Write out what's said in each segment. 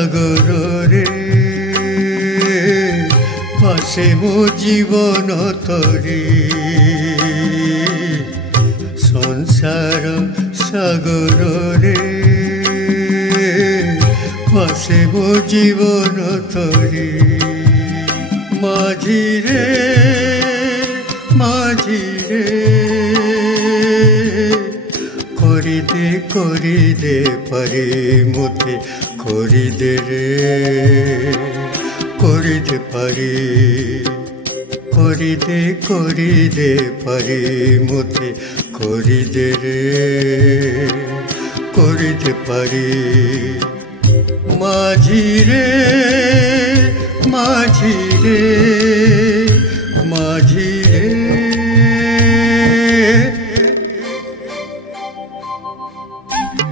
সাগরে ভাসে মো জীবন তরি সংসার সাগরে ভাসে মো জীবন তরি মাঝিরে মাঝিরে করিদে পারে মতে করিদে রে করিতে পারি করিদে পারে মতে করিদে রে করিতে পারি মাঝিরে মাঝিরে মাঝিরে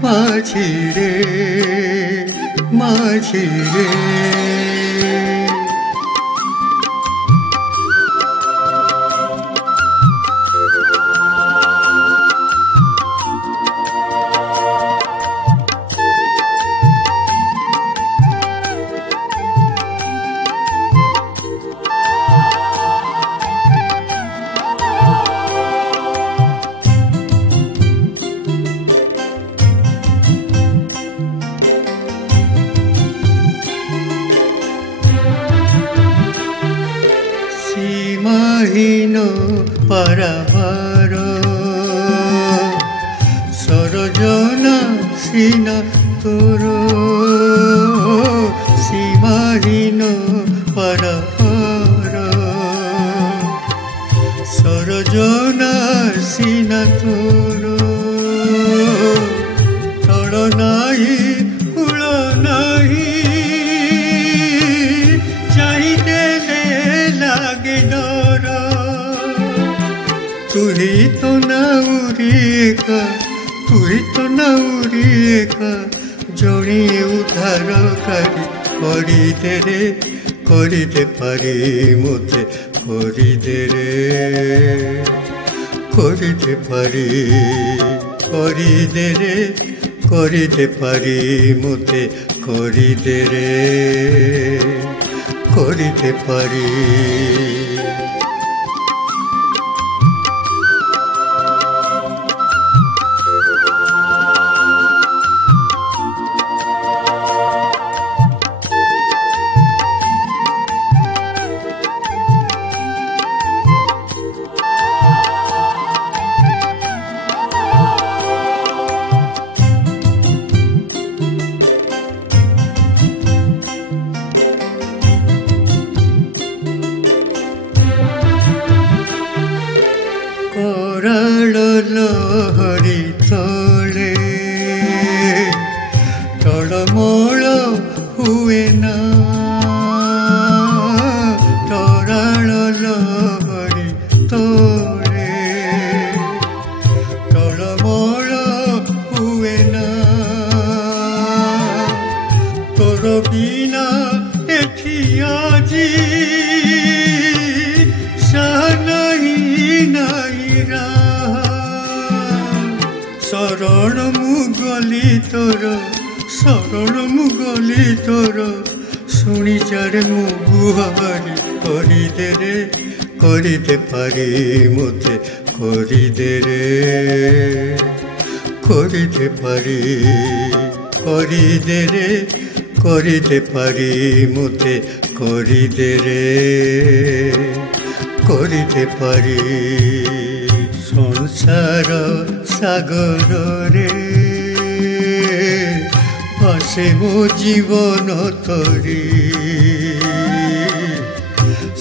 মাঝিরে মাঝিরে সীমাহীন পারাবার সরজনা সিনা তোর সীমাহীন পারাবার সরজনা সিনা তোর তল নাহি কূল নাহি तुही तो नाउरिएका जड़े उद्धारकारी करिदे पारे मते करिदे रे करिदे पारे करिदे पारे मते करिदे रे करिदे पारे लहरी तले टलमल हुए ना तराल लहरी तले टलमल हुए ना तोर बिना एठी आजी शरण मुगली तोर शुणी चारे मु गुहारी करिदे पारे मते करिदे रे करिदे पारे करिदे पारे मते करिदे रे करिदे पारे संसार सागर रे भासे मो जीवन तरी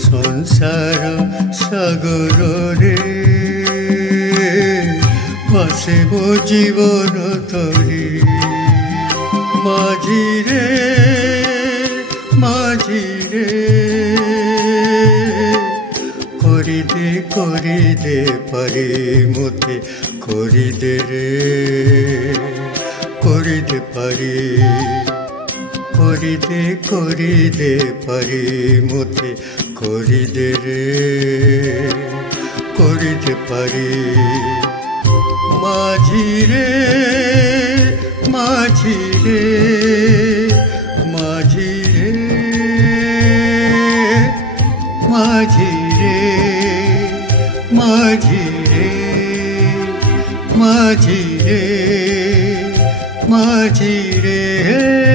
संसार सागर रे भासे मो जीवन तरी माझिरे माझिरे करिदे पारे मते करिदे रे करिदे पारे करिदे पारे मते करिदे रे करिदे पारे माझिरे माझिरे माझ माझी रे माझी रे माझी रे